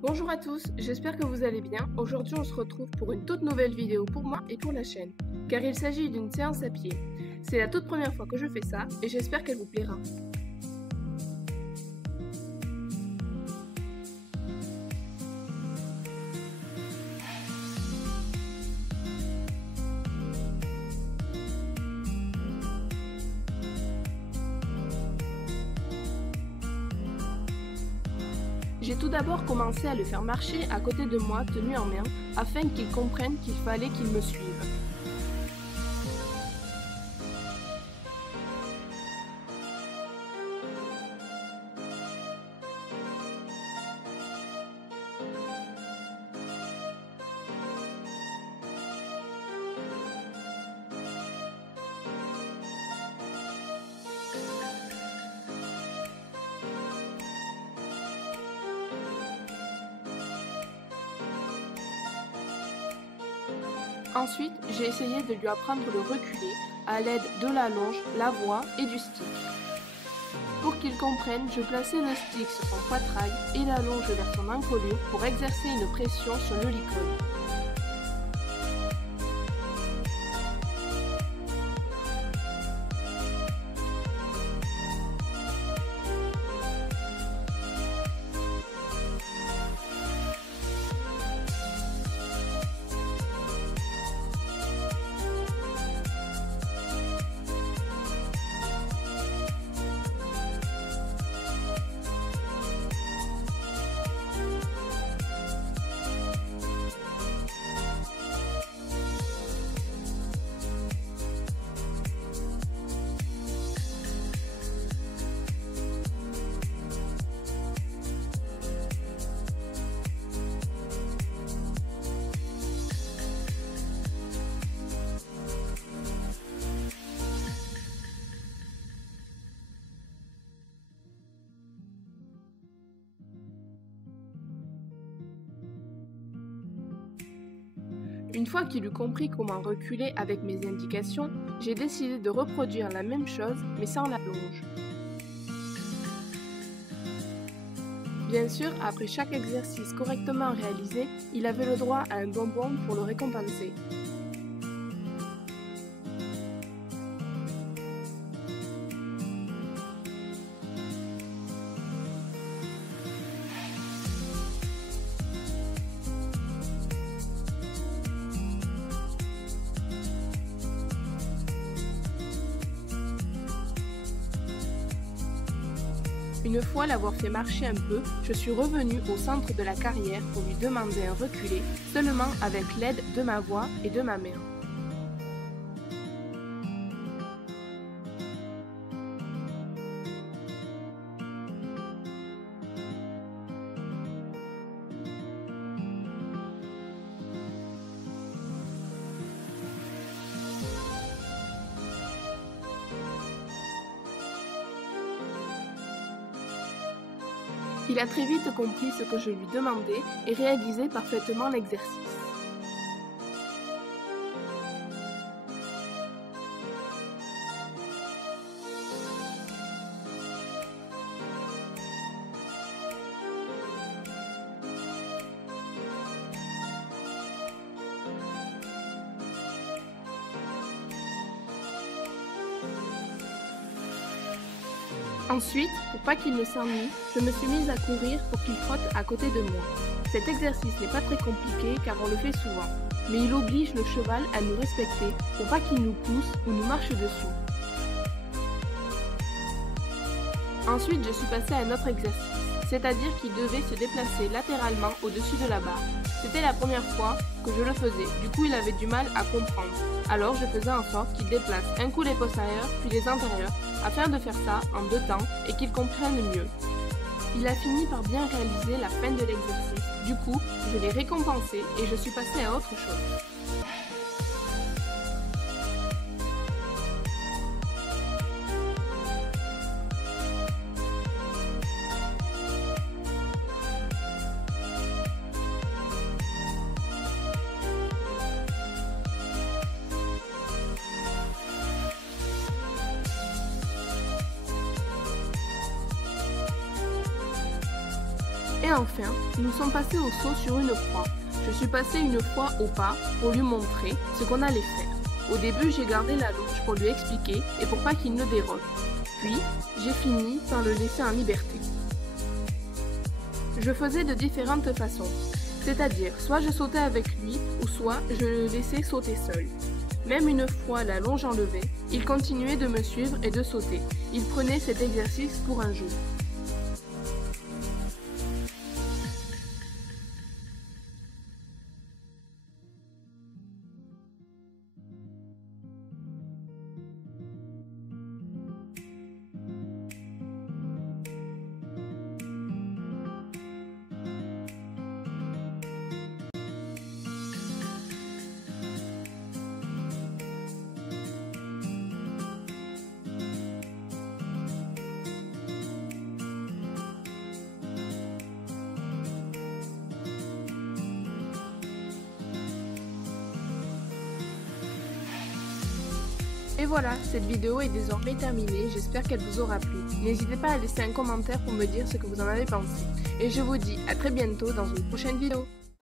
Bonjour à tous, j'espère que vous allez bien. Aujourd'hui on se retrouve pour une toute nouvelle vidéo pour moi et pour la chaîne, car il s'agit d'une séance à pied. C'est la toute première fois que je fais ça et j'espère qu'elle vous plaira. J'ai tout d'abord commencé à le faire marcher à côté de moi, tenu en main, afin qu'il comprenne qu'il fallait qu'il me suive. Ensuite, j'ai essayé de lui apprendre le reculer à l'aide de la longe, la voie et du stick. Pour qu'il comprenne, je plaçais le stick sur son poitrail et la longe vers son encolure pour exercer une pression sur le licol. Une fois qu'il eut compris comment reculer avec mes indications, j'ai décidé de reproduire la même chose mais sans la longe. Bien sûr, après chaque exercice correctement réalisé, il avait le droit à un bonbon pour le récompenser. Une fois l'avoir fait marcher un peu, je suis revenue au centre de la carrière pour lui demander un reculé, seulement avec l'aide de ma voix et de ma main. Il a très vite compris ce que je lui demandais et réalisé parfaitement l'exercice. Ensuite, pour pas qu'il ne s'ennuie, je me suis mise à courir pour qu'il trotte à côté de moi. Cet exercice n'est pas très compliqué car on le fait souvent, mais il oblige le cheval à nous respecter pour pas qu'il nous pousse ou nous marche dessus. Ensuite, je suis passée à un autre exercice, c'est-à-dire qu'il devait se déplacer latéralement au-dessus de la barre. C'était la première fois que je le faisais, du coup il avait du mal à comprendre. Alors je faisais en sorte qu'il déplace un coup les postérieurs puis les antérieurs, afin de faire ça en 2 temps et qu'il comprenne mieux. Il a fini par bien réaliser la fin de l'exercice, du coup je l'ai récompensé et je suis passée à autre chose. Et enfin, nous sommes passés au saut sur une croix. Je suis passée une fois au pas pour lui montrer ce qu'on allait faire. Au début, j'ai gardé la longe pour lui expliquer et pour pas qu'il ne déroge. Puis, j'ai fini par le laisser en liberté. Je faisais de différentes façons, c'est-à-dire soit je sautais avec lui ou soit je le laissais sauter seul. Même une fois la longe enlevée, il continuait de me suivre et de sauter. Il prenait cet exercice pour un jeu. Et voilà, cette vidéo est désormais terminée, j'espère qu'elle vous aura plu. N'hésitez pas à laisser un commentaire pour me dire ce que vous en avez pensé. Et je vous dis à très bientôt dans une prochaine vidéo.